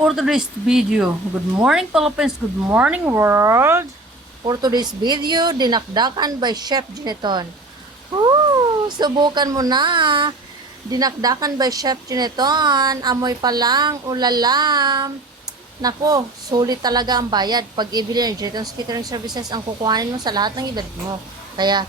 For today's video, good morning Philippines, good morning world. For today's video, dinakdakan by Chef Gineton. Subukan mo na. Dinakdakan by Chef Gineton. Amoy pa lang, ulalam. Nako, sulit talaga ang bayad. Pag ibili ng Gineton's Catering Services, ang kukuhanin mo sa lahat ng ibad mo. Kaya,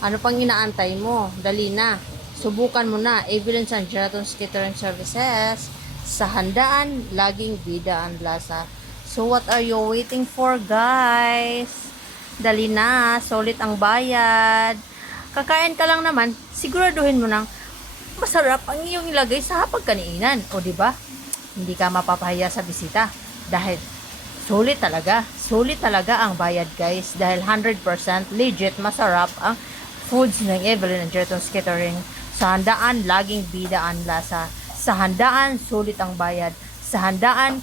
ano pang inaantay mo? Dali na. Subukan mo na. Ibili sa Gineton's Catering Services. Sa handaan, laging bida ang lasa. So, what are you waiting for, guys? Dali na. Sulit ang bayad. Kakain ka lang naman, siguraduhin mo nang masarap ang iyong ilagay sa hapagkainan. O, di ba? Hindi ka mapapahiya sa bisita. Dahil sulit talaga ang bayad, guys. Dahil 100% legit masarap ang foods ng Evelyn and Jerton's Catering. Sa handaan, laging bida ang lasa. Sa handaan, sulit ang bayad. Sa handaan,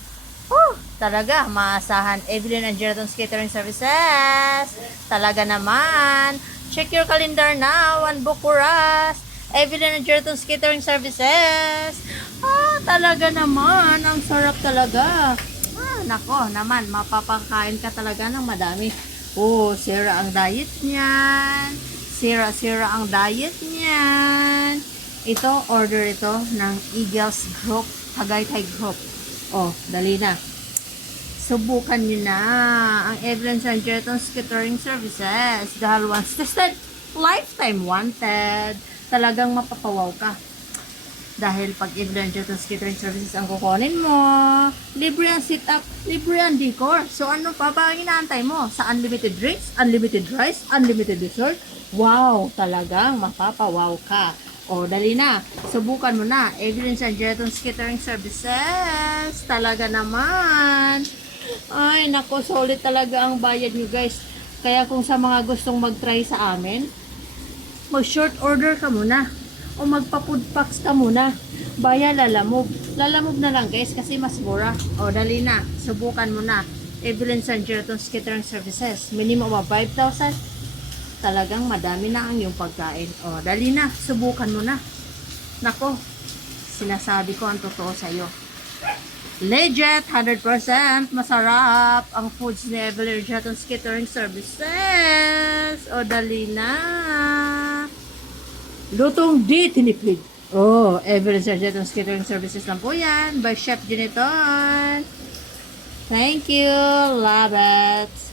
talaga, maasahan. Evelyn and Jerton's Catering Services. Talaga naman. Check your calendar now. One book oras. Evelyn and Jerton's Catering Services. Talaga naman. Ang sarap talaga. Nako naman. Mapapakain ka talaga ng madami. Sira ang diet niyan. Sira ang diet niyan. Ito, order ito ng Eagles Group, Tagaytay Group. Dali na. Subukan nyo na ang Evelyn and Jerton's Catering Services. Dahil once tested, lifetime wanted. Talagang mapapawaw ka. Dahil pag Evelyn and Jerton's Catering Services ang kukunin mo, libre ang sit-up, libre ang decor. So ano pa ba ang inaantay mo? Sa unlimited drinks, unlimited rice, unlimited dessert? Wow! Talagang mapapawaw ka. Dali na. Subukan mo na. Evelyn and Jerton's Catering Services. Talaga naman. Ay, nako, solid talaga ang bayad nyo, guys. Kaya kung sa mga gustong mag-try sa amin, mag-short order ka muna. O magpa-food packs ka muna. Baya lalamove. Lalamove na lang, guys, kasi mas mura. Dali na. Subukan mo na. Evelyn and Jerton's Catering Services. Minimum of 5,000. Talagang madami na ang iyong pagkain. Dali na. Subukan mo na. Nako, sinasabi ko ang totoo sa'yo. Legit, 100% masarap ang foods ni Evelyn Jerton's Catering Services. Dali na. Lutong di tinipid. Evelyn Jerton's Catering Services lang po yan. By Chef Gineton. Thank you. Love it.